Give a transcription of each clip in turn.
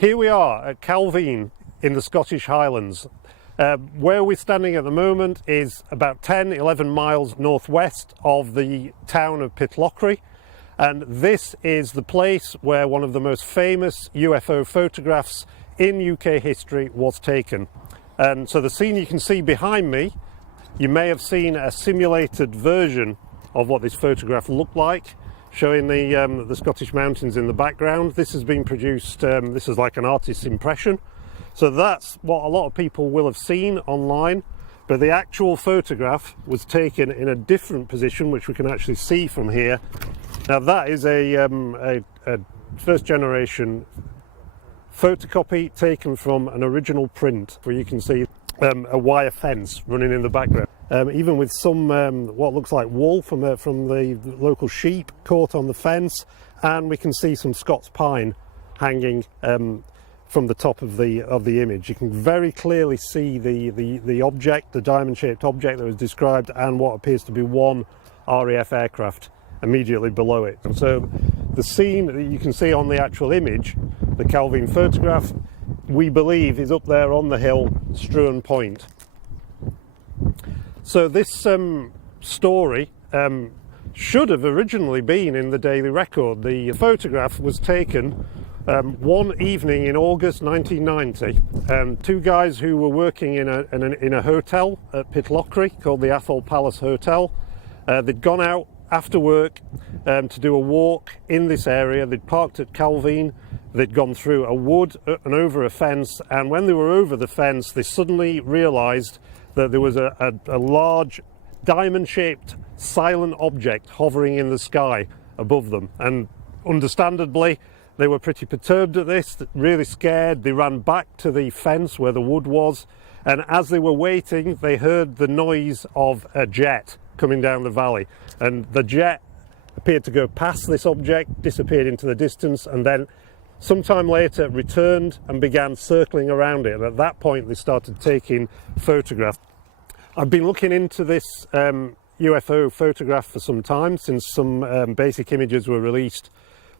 Here we are at Calveen in the Scottish Highlands. Where we're standing at the moment is about 11 miles northwest of the town of Pitlochry, and this is the place where one of the most famous UFO photographs in UK history was taken. And so the scene you can see behind me, you may have seen a simulated version of what this photograph looked like, showing the Scottish mountains in the background. This has been produced, this is like an artist's impression. So that's what a lot of people will have seen online, but the actual photograph was taken in a different position, which we can actually see from here. Now that is a first generation photocopy taken from an original print, where you can see a wire fence running in the background, even with some what looks like wool from the local sheep caught on the fence, and we can see some Scots pine hanging from the top of the image. You can very clearly see the object, the diamond-shaped object that was described, and what appears to be one RAF aircraft immediately below it. And so the scene that you can see on the actual image, the Calveen photograph, we believe is up there on the hill, Struan Point. So this story should have originally been in the Daily Record. The photograph was taken one evening in August 1990. Two guys who were working in a hotel at Pitlochry called the Athol Palace Hotel. They'd gone out after work to do a walk in this area. They'd parked at Calveen. They'd gone through a wood and over a fence, and when they were over the fence, they suddenly realised that there was a large diamond-shaped silent object hovering in the sky above them. And understandably, they were pretty perturbed at this, really scared. They ran back to the fence where the wood was, and as they were waiting, they heard the noise of a jet coming down the valley. And the jet appeared to go past this object, disappeared into the distance, and then sometime later returned and began circling around it. And at that point, they started taking photographs. I've been looking into this UFO photograph for some time, since some basic images were released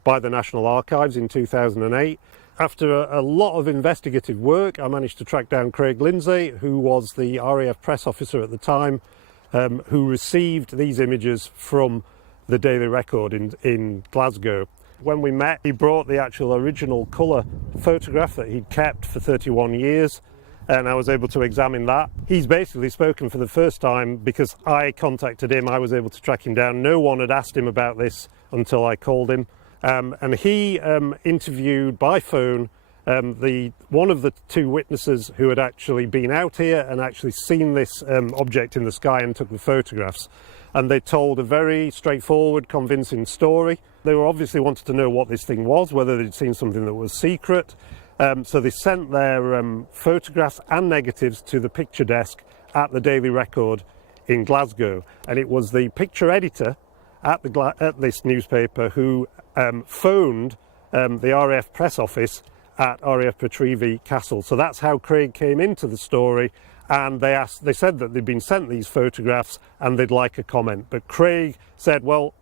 by the National Archives in 2008. After a lot of investigative work, I managed to track down Craig Lindsay, who was the RAF press officer at the time, who received these images from the Daily Record in Glasgow. When we met, he brought the actual original colour photograph that he'd kept for 31 years, and I was able to examine that. He's basically spoken for the first time because I contacted him. I was able to track him down. No one had asked him about this until I called him. And he interviewed by phone one of the two witnesses who had actually been out here and actually seen this object in the sky and took the photographs. And they told a very straightforward, convincing story. They were obviously wanted to know what this thing was, whether they'd seen something that was secret. So they sent their photographs and negatives to the picture desk at the Daily Record in Glasgow. And it was the picture editor at this newspaper who phoned the RAF press office at RAF Petrivy Castle. So that's how Craig came into the story, and they said that they'd been sent these photographs and they'd like a comment. But Craig said, well,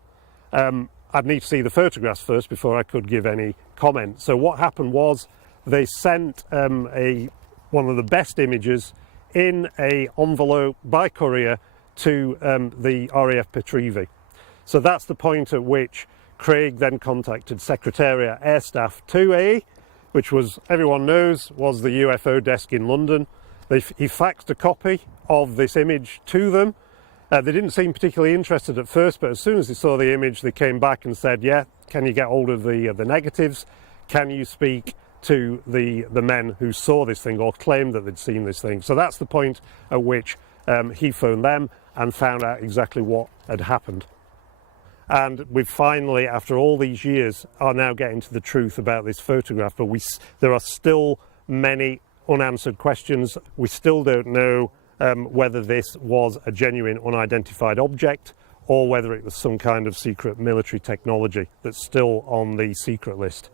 I'd need to see the photographs first before I could give any comment. So what happened was they sent one of the best images in an envelope by courier to the RAF Petrivy. So that's the point at which Craig then contacted Secretariat Air Staff 2A, which was, everyone knows, was the UFO desk in London. He faxed a copy of this image to them. They didn't seem particularly interested at first, but as soon as they saw the image, they came back and said, yeah, can you get hold of the negatives? Can you speak to the men who saw this thing or claimed that they'd seen this thing? So that's the point at which he phoned them and found out exactly what had happened. And we finally, after all these years, are now getting to the truth about this photograph. But there are still many unanswered questions. We still don't know whether this was a genuine unidentified object or whether it was some kind of secret military technology that's still on the secret list.